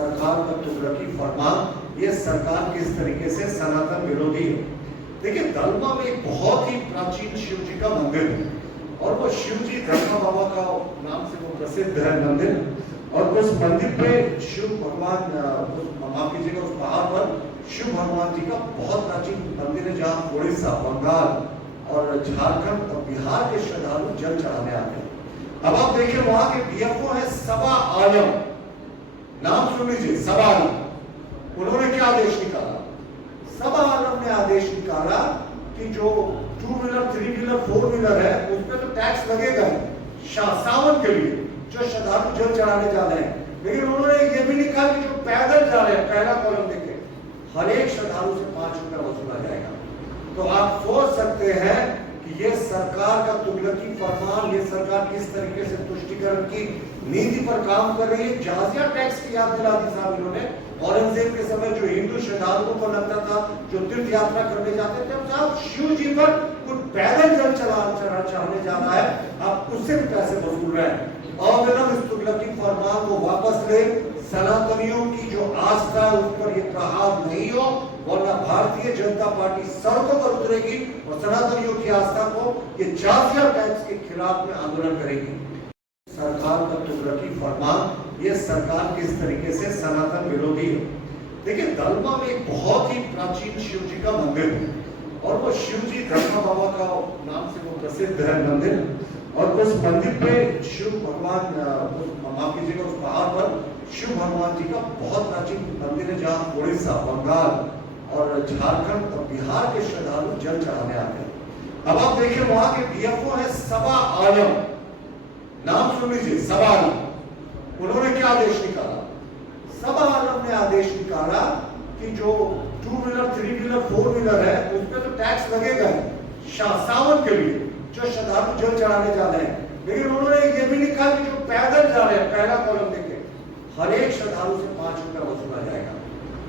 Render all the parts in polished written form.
सरकार का तुगलकी फरमान, ये सरकार किस तरीके से सनातन विरोधी है। देखिए, दलमा में एक बहुत ही प्राचीन शिव जी का मंदिर है और वो शिव जी धर्मा बाबा का नाम से वो प्रसिद्ध है मंदिर। और उस मंदिर पे शिव भगवान, माफ कीजिएगा, उस पहाड़ पर शिव भगवान जी का बहुत प्राचीन मंदिर है, जहाँ उड़ीसा, बंगाल और झारखंड और बिहार के श्रद्धालु जल चढ़ाने आते हैं। अब आप देखिए, वहां के डीएफओ है सबा आलम, नाम सुन लीजिए, सबा आलम। उन्होंने क्या आदेश निकाला? सबा आलम ने आदेश निकाला कि जो 2 व्हीलर, 3 व्हीलर, 4 व्हीलर है उस पर तो टैक्स लगेगा सावन के लिए, जो श्रद्धालु जल चढ़ाने जा रहे हैं। लेकिन उन्होंने ये भी लिखा कि जो पैदल जा रहे हैं, पहला कॉलम देखे, हर एक श्रद्धालु से 5 रुपया वसूला जाएगा। तो आप सोच सकते हैं कि ये सरकार का तुगलकी फरमान, ये सरकार किस तरीके से तुष्टिकरण की नीति पर काम कर रही है। जाजिया टैक्स की याद दिला दी साहब इन्होंने। औरंगजेब के समय जो हिंदू श्रद्धालुओं को लगता था, जो तीर्थ यात्रा करने जाते थे, अब साहब शिव जी पर कुछ पैदल जल चढ़ाने जाना है, आप उससे भी पैसे वसूल रहे हैं। और इस तुगलकी फरमान को वापस ले, सनातनियों की जो आस्था है उस पर ये प्रहार नहीं हो, वरना भारतीय जनता पार्टी सड़कों पर उतरेगी और सनातनियों की आस्था को ये जाजिया टैक्स के खिलाफ में आंदोलन करेगी। सरकार का तुगलकी फरमान, ये सरकार किस तरीके से सनातन विरोधी है। देखिए, दलमा में एक बहुत ही प्राचीन शिव जी का मंदिर है और वो शिव जी धर्मा बाबा का नाम से वो प्रसिद्ध है मंदिर। और उस मंदिर पे शिव भगवान, माफ कीजिएगा, उस पहाड़ पर शिव भगवान जी का बहुत प्राचीन मंदिर है, जहाँ उड़ीसा, बंगाल और झारखंड और बिहार के श्रद्धालु जल चढ़ाने आते हैं। अब आप देखिए, वहां के डीएफओ है सबा आलम, नाम सुन लीजिए, सबा आलम। उन्होंने क्या आदेश निकाला? सबा आलम ने आदेश निकाला कि जो 2 व्हीलर, 3 व्हीलर, 4 व्हीलर है उस पर तो टैक्स लगेगा सावन के लिए, जो श्रद्धालु जल चढ़ाने जा रहे हैं। लेकिन उन्होंने ये भी लिखा कि जो पैदल जा रहे हैं, पहला कॉलम देखे, हर एक श्रद्धालु से 5 रुपया वसूला जाएगा।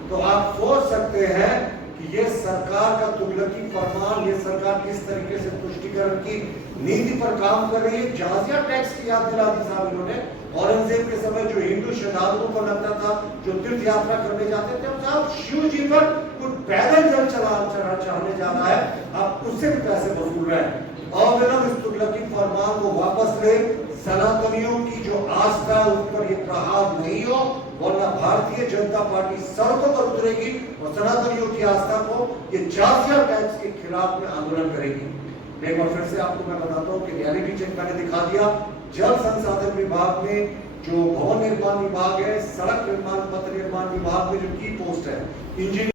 तो आप सोच सकते हैं कि ये सरकार का तुगलकी फरमान, ये सरकार किस तरीके से तुष्टिकरण की नीति पर काम कर रही है। जाजिया टैक्स की याद दिला दी साहब इन्होंने। औरंगजेब के समय जो हिंदू श्रद्धालुओं को लगता था, जो तीर्थ यात्रा करने जाते थे, अब साहब शिव जी पर कुछ पैदल जल चढ़ाने जाना है, आप उससे भी पैसे वसूल रहे हैं। और इस तुगलकी फरमान को वापस ले, सनातनियों की जो आस्था है उस पर ये प्रहार नहीं हो, वरना भारतीय जनता पार्टी सड़कों पर उतरेगी और सनातनियों की आस्था को ये जाजिया टैक्स के खिलाफ में आंदोलन करेगी। एक बार फिर से आपको मैं बताता हूँ कि रियलिटी चेक मैंने दिखा दिया। जल संसाधन विभाग में जो भवन निर्माण विभाग है, सड़क निर्माण, पथ निर्माण विभाग में जो की पोस्ट है, इंजीनियर